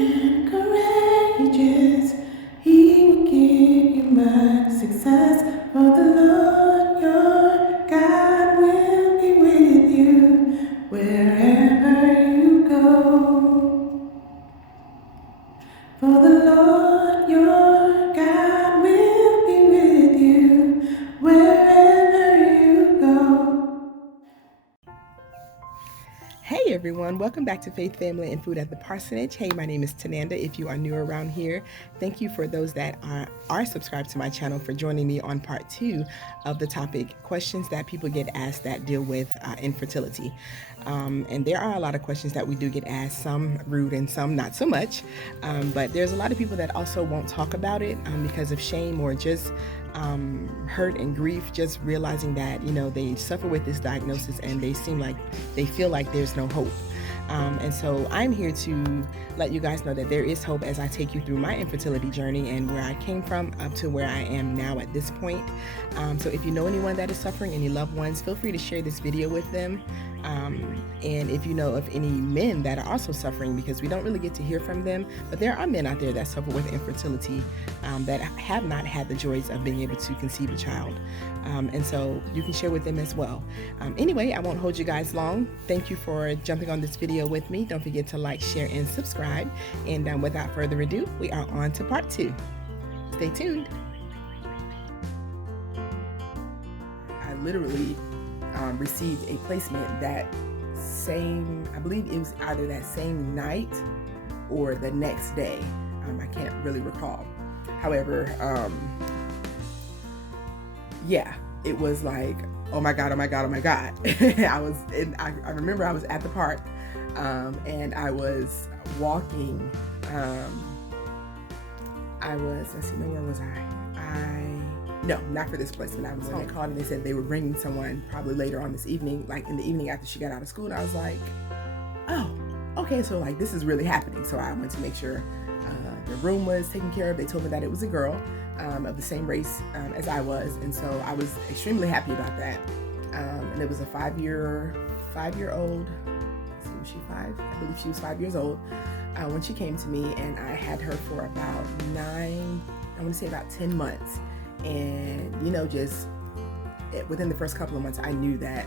and courageous. He will give you much success. For the Lord your God will be with you wherever you go. For the Lord your God will be with you wherever you go. Hey everyone, welcome back to Faith, Family, and Food at the Parsonage. Hey, my name is Tananda. If you are new around here, thank you for those that are subscribed to my channel for joining me on part 2 of the topic, questions that people get asked that deal with infertility. And there are a lot of questions that we do get asked, some rude and some not so much. But there's a lot of people that also won't talk about it because of shame or just hurt and grief, just realizing that, they suffer with this diagnosis and they feel like there's no hope. And so I'm here to let you guys know that there is hope as I take you through my infertility journey and where I came from up to where I am now at this point. So if you know anyone that is suffering, any loved ones, feel free to share this video with them. And if you know of any men that are also suffering, because we don't really get to hear from them, but there are men out there that suffer with infertility that have not had the joys of being able to conceive a child. And so you can share with them as well. Anyway, I won't hold you guys long. Thank you for jumping on this video with me. Don't forget to like, share, and subscribe. And without further ado, we are on to part 2. Stay tuned. I literally received a placement I believe it was either that same night or the next day. I can't really recall. However, it was like, oh my God. I remember I was at the park and I was walking. Where was I? No, not for this placement. I was home. They called and they said they were bringing someone probably later on this evening, like in the evening after she got out of school. And I was like, oh, okay. So like this is really happening. So I went to make sure the room was taken care of. They told me that it was a girl of the same race as I was. And so I was extremely happy about that. And it was a 5-year-old. Let's see, was she 5? I believe she was 5 years old when she came to me, and I had her for about 10 months. And just within the first couple of months, I knew that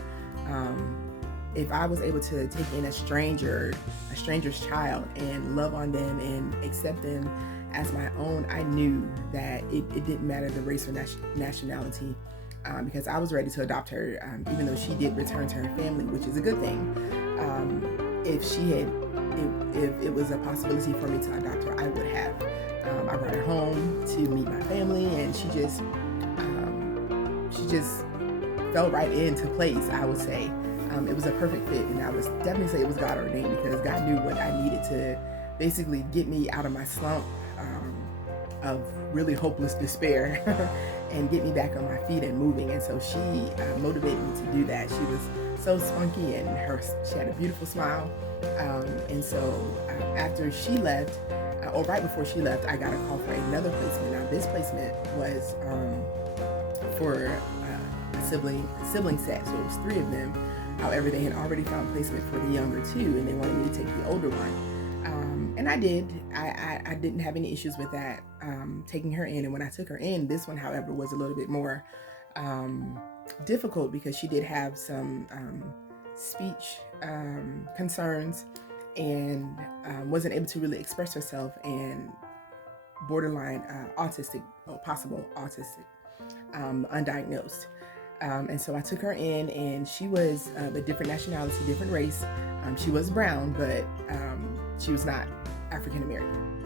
if I was able to take in a stranger's child and love on them and accept them as my own, I knew that it didn't matter the race or nationality, because I was ready to adopt her, even though she did return to her family, which is a good thing. If it was a possibility for me to adopt her, I would have. I brought her home to meet my family, and she just fell right into place, I would say. It was a perfect fit, and I would definitely say it was God ordained, because God knew what I needed to basically get me out of my slump of really hopeless despair and get me back on my feet and moving. And so she motivated me to do that. She was so spunky, and she had a beautiful smile. And so after she left, or right before she left, I got a call for another placement. Now this placement was for a sibling set, so it was 3 of them. However, they had already found placement for the younger 2, and they wanted me to take the older one. And I did. I didn't have any issues with that, taking her in. And when I took her in, this one, however, was a little bit more difficult, because she did have some speech concerns, and wasn't able to really express herself, and borderline autistic, or possible autistic, undiagnosed. And so I took her in, and she was a different nationality, different race. She was brown, but she was not African American.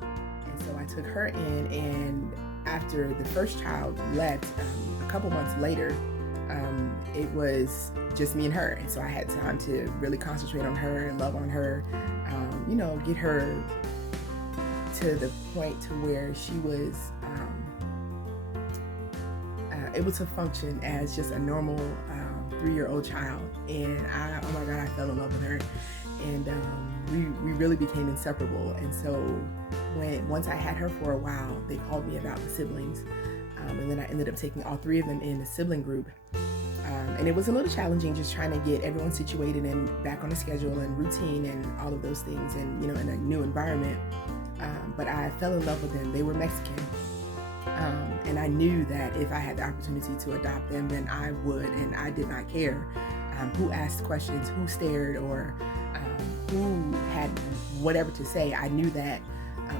And so I took her in, and after the first child left, a couple months later, it was just me and her. And so I had time to really concentrate on her and love on her, get her to the point to where she was able to function as just a normal 3-year-old child. And oh my God, I fell in love with her. And we really became inseparable. And so once I had her for a while, they called me about the siblings. And then I ended up taking all 3 of them in the sibling group. And it was a little challenging just trying to get everyone situated and back on the schedule and routine and all of those things, and in a new environment. But I fell in love with them. They were Mexican. And I knew that if I had the opportunity to adopt them, then I would, and I did not care who asked questions, who stared, or who had whatever to say. I knew that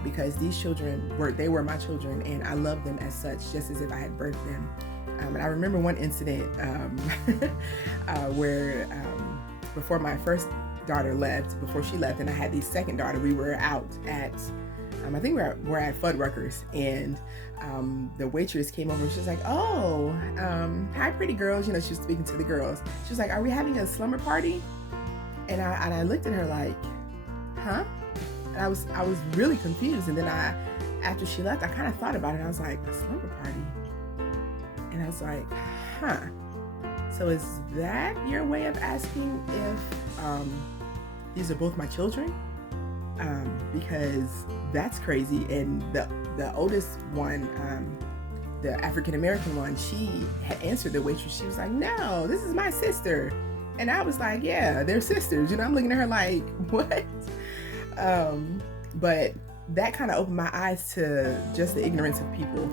because these children were my children, and I loved them as such, just as if I had birthed them. And I remember one incident where before my first daughter left, before she left, and I had the second daughter, we were out at I think we're at Fuddruckers, and the waitress came over and she was like, "Oh, hi, pretty girls." She was speaking to the girls. She was like, "Are we having a slumber party?" And I looked at her like, "Huh?" And I was really confused. And then after she left, I kind of thought about it. And I was like, "A slumber party?" And I was like, "Huh? So is that your way of asking if these are both my children?" Because that's crazy. And the oldest one, the African American one, she had answered the waitress. She was like, "No, this is my sister." And I was like, "Yeah, they're sisters." I'm looking at her like, "What?" But that kind of opened my eyes to just the ignorance of people,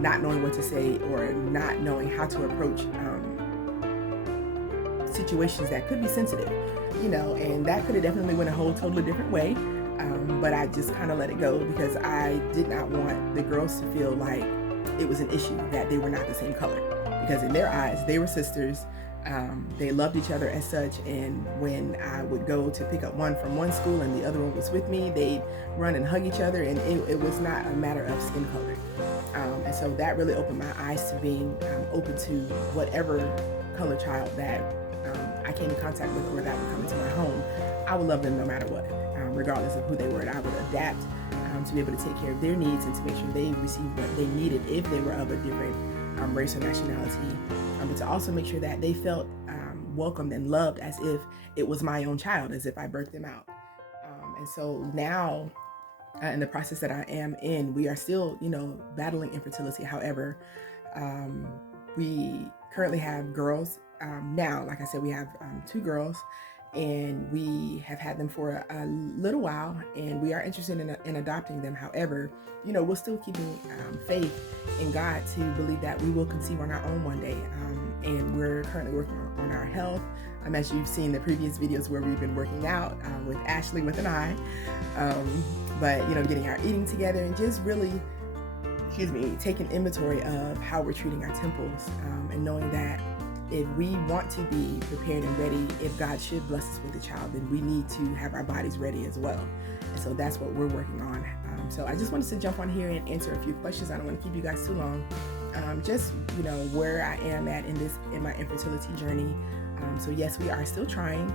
not knowing what to say or not knowing how to approach situations that could be sensitive, and that could have definitely went a whole totally different way. But I just kind of let it go because I did not want the girls to feel like it was an issue that they were not the same color, because in their eyes, they were sisters. They loved each other as such, and when I would go to pick up one from one school and the other one was with me, they'd run and hug each other, and it was not a matter of skin color. And so that really opened my eyes to being open to whatever color child that I came in contact with or that would come into my home. I would love them no matter what, regardless of who they were, and I would adapt to be able to take care of their needs and to make sure they received what they needed if they were of a different race or nationality, but to also make sure that they felt welcomed and loved as if it was my own child, as if I birthed them out. And so now, in the process that I am in, we are still, battling infertility. However, we currently have girls. Now, like I said, we have 2 girls, and we have had them for a little while, and we are interested in adopting them. However, we're still keeping faith in God to believe that we will conceive on our own one day. And we're currently working on our health. As you've seen the previous videos where we've been working out with Ashley with an I. But, getting our eating together and just really, taking inventory of how we're treating our temples, and knowing that if we want to be prepared and ready, if God should bless us with a child, then we need to have our bodies ready as well. And so that's what we're working on. So I just wanted to jump on here and answer a few questions. I don't want to keep you guys too long. Just, where I am at in my infertility journey. So yes, we are still trying,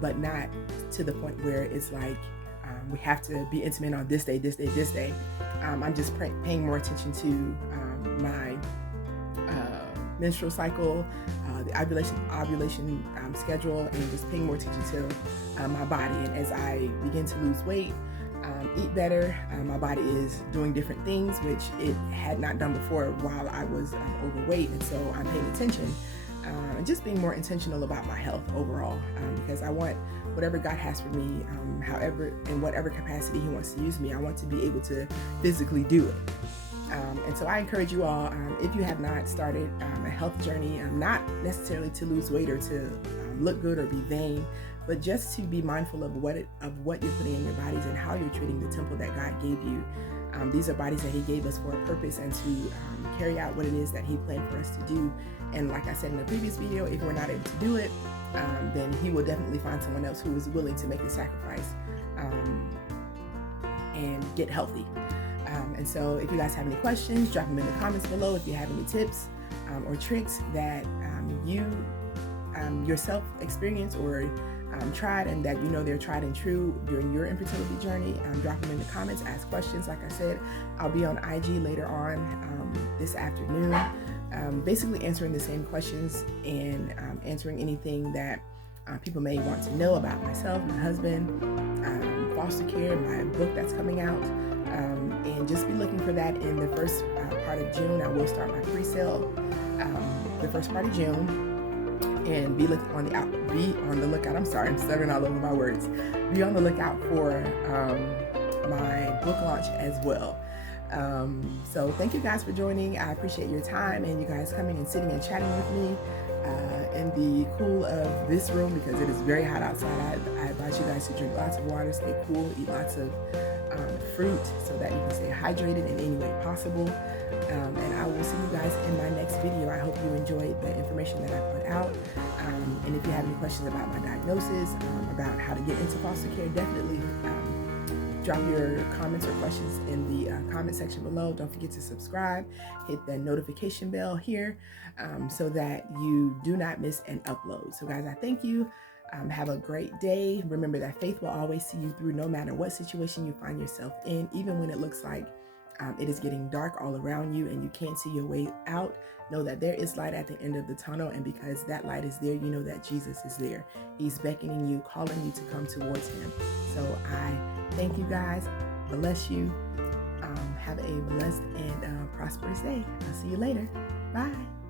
but not to the point where it's like we have to be intimate on this day, this day, this day. I'm just paying more attention to my menstrual cycle, the ovulation schedule, and just paying more attention to my body. And as I begin to lose weight, eat better, my body is doing different things which it had not done before while I was overweight. And so I'm paying attention and just being more intentional about my health overall, because I want whatever God has for me, however, in whatever capacity He wants to use me, I want to be able to physically do it. And so I encourage you all, if you have not started a health journey, not necessarily to lose weight or to look good or be vain, but just to be mindful of what you're putting in your bodies and how you're treating the temple that God gave you. These are bodies that He gave us for a purpose and to carry out what it is that He planned for us to do. And like I said in the previous video, if we're not able to do it, then He will definitely find someone else who is willing to make the sacrifice and get healthy. And so if you guys have any questions, drop them in the comments below. If you have any tips or tricks that you yourself experienced or tried, and that they're tried and true during your infertility journey, drop them in the comments, ask questions. Like I said, I'll be on IG later on this afternoon, basically answering the same questions and answering anything that people may want to know about myself, my husband, foster care, my book that's coming out. And just be looking for that in the first part of June. I will start my pre-sale the first part of June. And be on the lookout. I'm sorry, I'm stuttering all over my words. Be on the lookout for my book launch as well. So thank you guys for joining. I appreciate your time and you guys coming and sitting and chatting with me in the cool of this room, because it is very hot outside. I advise you guys to drink lots of water, stay cool, eat lots of fruit so that you can stay hydrated in any way possible. And I will see you guys in my next video. I hope you enjoyed the information that I put out. And if you have any questions about my diagnosis, about how to get into foster care, definitely drop your comments or questions in the comment section below. Don't forget to subscribe, hit the notification bell here so that you do not miss an upload. So guys, I thank you. Have a great day. Remember that faith will always see you through no matter what situation you find yourself in, even when it looks like it is getting dark all around you and you can't see your way out. Know that there is light at the end of the tunnel, and because that light is there, you know that Jesus is there. He's beckoning you, calling you to come towards him. So I thank you guys. Bless you. Have a blessed and prosperous day. I'll see you later. Bye.